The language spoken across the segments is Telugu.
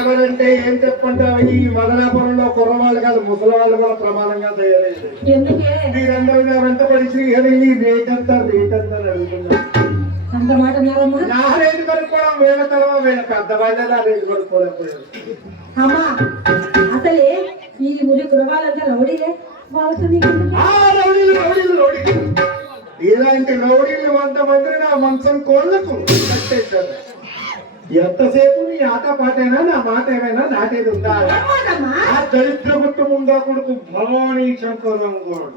ఎవరంటే ఏం చెప్పంటావు? ఈ మదనాపురంలో కుర్రవాళ్ళు కాదు, ముసలి వాళ్ళు కూడా ప్రమాదంగా తయారైంది. మీరందరూ వెంట పడి శ్రీహరి రేట్ అంతా అడుగుతున్నారు. నా రేటు కొనుక్కోవడం వేల తలవా వేల పెద్దవాళ్ళే నా రేటు కొనుక్కోలేకపోయారు. అసలే ఈ ఊరి కుర్రవాళ్ళంతా రౌడీలే. ఇలాంటి రౌడీలు 100 మందిని నా మంచం కోళ్లకు కట్టేశారు. ఎంతసేపు నీ ఆట పాటైనా నా మాట ఏమైనా నాటేది ఉందా? ఆ దరిద్ర గుట్టు ముందా కొడుకు భవానీ శంకరం గోడు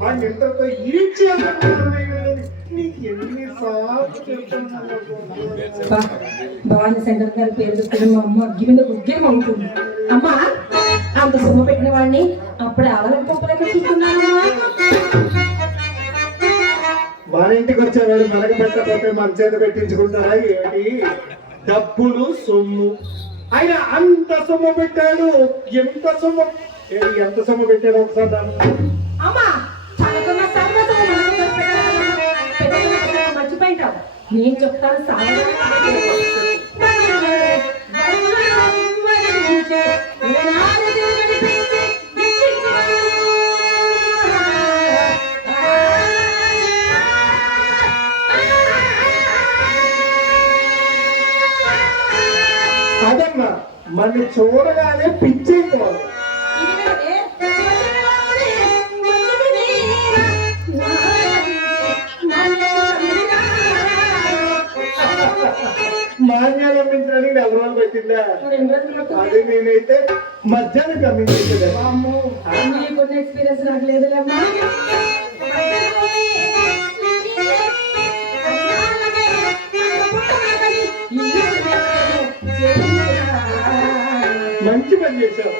వాడిని ఇంతతో ఈడ్చి నీకు ఎన్నిసార్లు చెప్తున్నా? భవానీ శంకర్ గారి పేరు చెప్తే మా అమ్మ గిన్నె ఉద్యమం అవుతుంది. అమ్మా అంత సొమ్ము పెట్టిన వాడిని అప్పుడే ఆవలం పప్పులకి చూస్తున్నాను. మన ఇంటికి వచ్చేవాడు మనకు పెట్టకపోతే మన చేత పెట్టించుకుంటారా ఏంటి? డబ్బులు సొమ్ము ఆయన అంత సొమ్ము పెట్టాడు. ఎంత సొమ్ము పెట్టాడు ఒకసారి మర్చిపోయింటావు. నేను చెప్తాను ఆదరించి ఈనాడు నడిపించి అదమ్మా మన చూడగానే పిచ్చైపోవాలి. మాన్యాలు అమ్మించడానికి 4 రోజులు పెట్టిందా? అది నేనైతే మధ్యాహ్నం గమనించేదా. కొన్ని ఎక్స్పీరియన్స్ నాకు లేదులేమ్మా. మంచి పని చేశావు.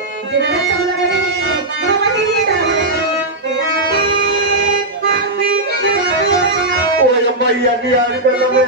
ఓ అమ్మాయి అన్ని ఆడిపోయావే.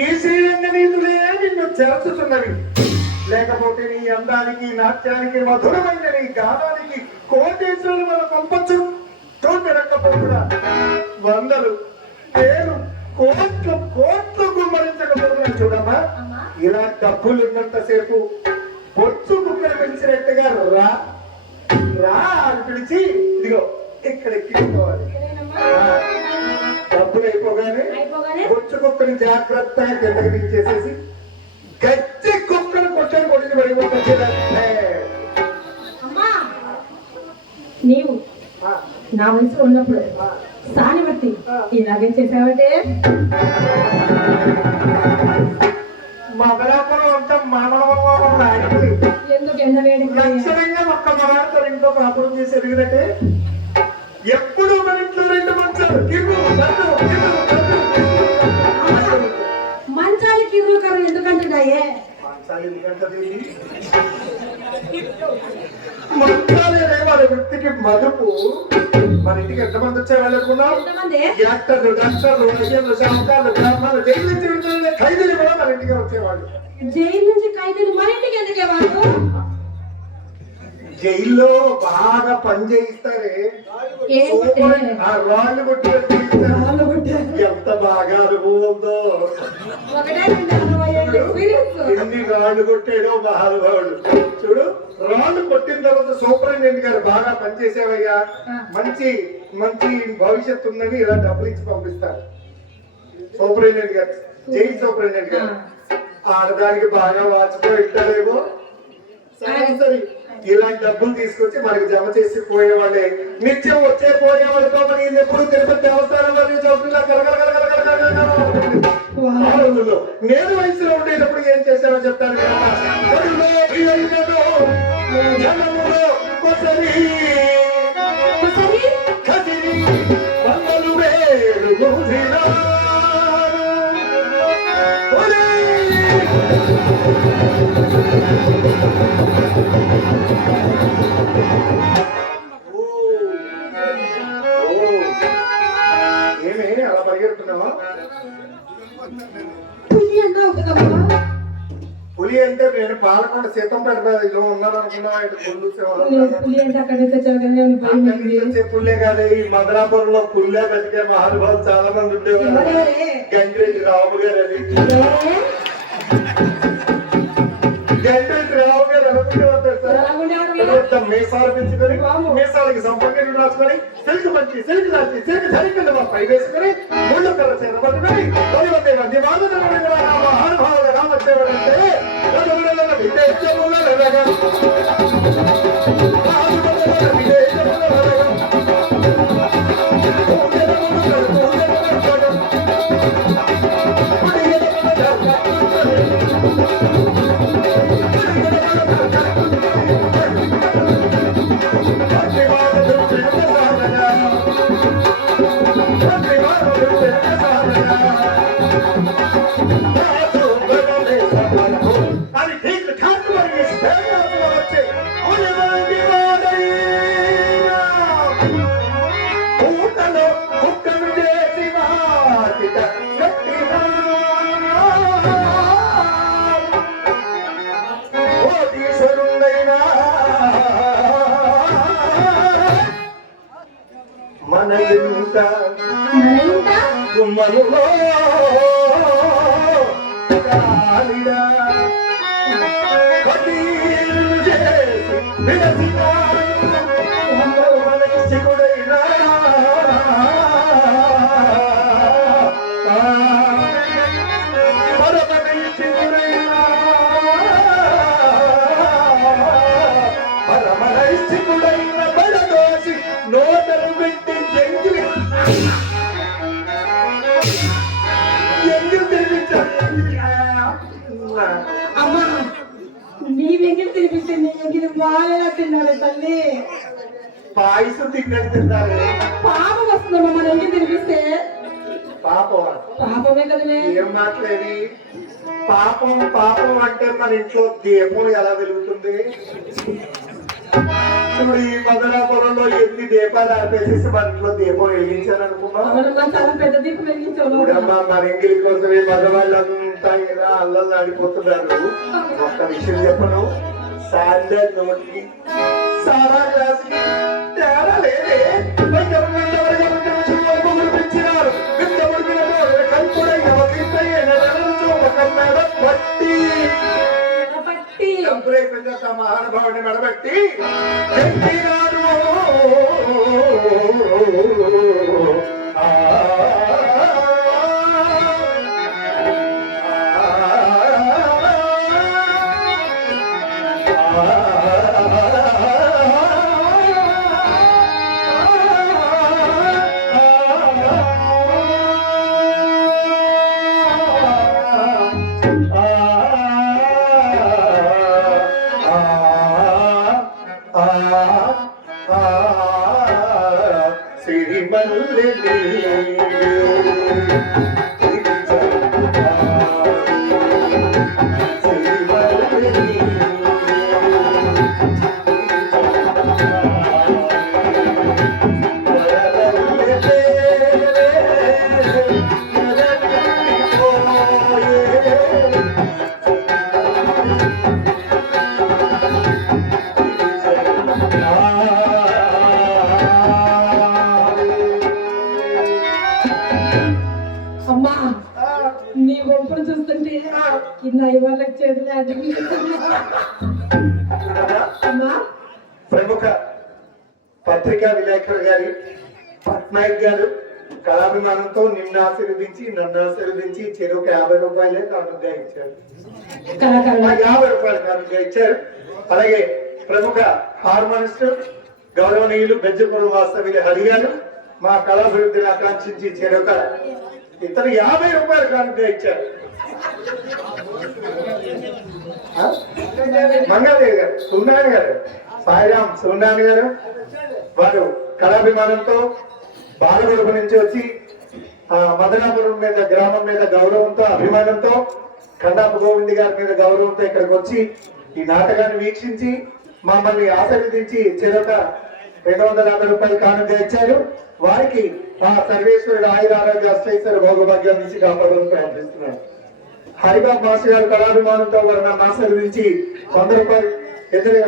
ఈ శ్రీరంగ నీతులే నిన్ను చేర్చుతున్నవి. లేకపోతే నీ అందానికి, నాట్యానికి, మధురమైన నీ గానానికి కోటేశ్వరులు మన పంపచ్చు. చూడకపోతున్నా వందలు, వేలు, కోట్లు కోట్లు గుమ్మరించకపోతున్నా. చూడమ్మా, ఇలా డబ్బులు ఉన్నంతసేపు బొచ్చు కుక్కలు పెంచినట్టుగా రా రా అని పిలిచి ఇదిగో ఇక్కడ ఎక్కించుకోవాలి. డబ్బులు అయిపోగానే బొచ్చు కుక్కని జాగ్రత్తగా కిందకి దించేసేసి గచ్చి కుక్కను కొట్టని కొట్టి పడిపోతుంది. నీవు నా వయసు ఉన్నప్పుడు సానివర్తి ఇలాగే చేసావంటే మగలాపురం అంతా మానవ ఎందుకు ఎండ వేడి లక్షణంగా ఒక్క మగాడితో ఇంట్లో కాపురం చేసి ఎదిగినట్టే ఎప్పుడు మన ఇంట్లో 2 మంచాలు మంచాలకి ఇరువుకరం ఎందుకంటున్నాయే? మంచాలు ఎందుకంటది? మంచాలే వాళ్ళ వృత్తికి మదుపు. మన ఇంటికి ఎంతమంది వచ్చేవాళ్ళకున్నాం? యాక్టర్లు, డాక్టర్లు, వైద్యులు, శాంతాలు, గ్రామాలు, జైలు నుంచి విడుదల ఖైదీలు కూడా మన ఇంటికి వచ్చేవాళ్ళు. జైలు నుంచి ఖైదీలు మన ఇంటికి ఎందుకే వాళ్ళు? జైల్లో బాగా పని చేయిస్తారే, రాళ్ళు కొట్టి ఎంత బాగా అనుభవం ఉందో. ఎన్ని రాళ్ళు కొట్టాడో మహానుభావుడు. చూడు, రాళ్ళు కొట్టిన తర్వాత సూపరింటెండెంట్ గారు బాగా పనిచేసేవయ్యా, మంచి మంచి భవిష్యత్తు ఉందని ఇలా డబ్బులు ఇచ్చి పంపిస్తారు. సూపరింటెండెంట్ గారు, జైలు సూపరింటెండెంట్ గారు ఆడదానికి బాగా వాచిపోయి ఇస్తారేమో. సరే, ఇలాంటి డబ్బులు తీసుకొచ్చి మనకి జమ చేసి పోయేవాళ్ళే. నిత్యం వచ్చే పోయేవాళ్ళతో మరి ఎప్పుడు తిరుపతి దేవస్థానం మరియు చౌకీలో రోజుల్లో నేను వయసులో ఉండేటప్పుడు ఏం చేశానో చెప్తాను ఏమే అలా పరిగెడుతున్నావా? పులి అంటే నేను పాల రాకుండా సీతం పెడతాది ఇలా ఉన్నాను అనుకున్నా పుల్లు పులి అంటే అక్కడ తెచ్చాడు పుల్లే కాదు ఈ మదనాపురంలో పుల్లే బతికే మహానుభావులు చాలా మంది ఉండేవారు. గంగిరెడ్డి రావు గారు అది గంగిరెడ్డి రావు గారు అనుకునేవారు సార్. మీసాలు పెంచుకొని మీసాలకి సంపంగి రాసుకొని సిల్క్ మంచి సిల్క్ దాచి సిల్క్ సరిగ్గా పై వేసుకొని ముళ్ళు కల చేత పట్టుకొని తొలి మంది మహానుభావులు రామచ్చేవాడంటే మన ఇంత గుమ్మములో కాలిడా కటీలు చేసి విడసినాడు మనసికుడైనా పరమనైసికుడైన బడదోసి నోటలు పెట్టి అమ్మా నీ వెంగిలి తినిపిస్తే నీ వెంగిలి బాగా తిన్నాడు తల్లి. పాయసం తిన్నట్టు తిన్నారు. పాపం వస్తుందమ్మా మన వెంగిలి తినిపిస్తే. పాపమే కదలే. ఏం మాట్లాడి పాపం పాపం అంటే మన ఇంట్లో దీపం ఎలా వెలుగుతుంది? ఇప్పుడు ఈ మదనాపురంలో ఎన్ని దీపాలు ఆపేసేసి మన ఇంట్లో దీపం వెలిగించారు అనుకున్నాం. పెద్ద దీపం వెలిగించాము. మన ఇంగిలి కోసం మగవాళ్ళంతా ఇలా అల్లలు ఆడిపోతున్నారు. ఒక్క విషయం చెప్పను, సాండే నోటికి సారా గ్లాసుకి తేడా లేదే. మహానుభావుని మెడబెట్టి అమ్మా నీ వంపును చూస్తుంటే కింద వాళ్ళకి చేతులు అమ్మా. ప్రముఖ పత్రికా విలేకరు గారి పట్నాయక్ గారు కళాభిమానంతో నిన్ను ఆశీర్వదించి నన్ను ఆశీర్వదించి చెరువుకు 50 రూపాయలే కానుగా ఇచ్చారు. 50 రూపాయలు కానుగా ఇచ్చారు. అలాగే ప్రముఖ హార్మోనిస్ట్ గౌరవనీయులు బెజ్జపురం వాస్తవ్యులు హరి గారు మా కళాభివృద్ధిని ఆకాంక్షించి చెరువుక ఇతను 50 రూపాయలు కానుగా ఇచ్చారు. మంగళదేవి గారు, సున్నాని గారు, సాయిరామ్ సున్నాని గారు వారు కళాభిమానంతో బాలగొడుగు నుంచి వచ్చి మదనాపురం మీద గ్రామం మీద గౌరవంతో అభిమానంతో కండాపు గోవింద్ గారి మీద గౌరవంతో ఇక్కడికి వచ్చి ఈ నాటకాన్ని వీక్షించి మమ్మల్ని ఆశీర్వదించి చెరొక 250 రూపాయలు కానుక ఇచ్చారు. వారికి ఆ సర్వేశ్వరుడు ఆయుర ఆరోగ్య అష్టైశ్వర భోగభాగ్యం నుంచి కాపాడాలని ప్రార్థిస్తున్నాను. హరిబాబు మాస్టర్ గారు కళాభిమానంతో వారు నా మాస్టర్ గురించి 100 రూపాయలు ఎదురు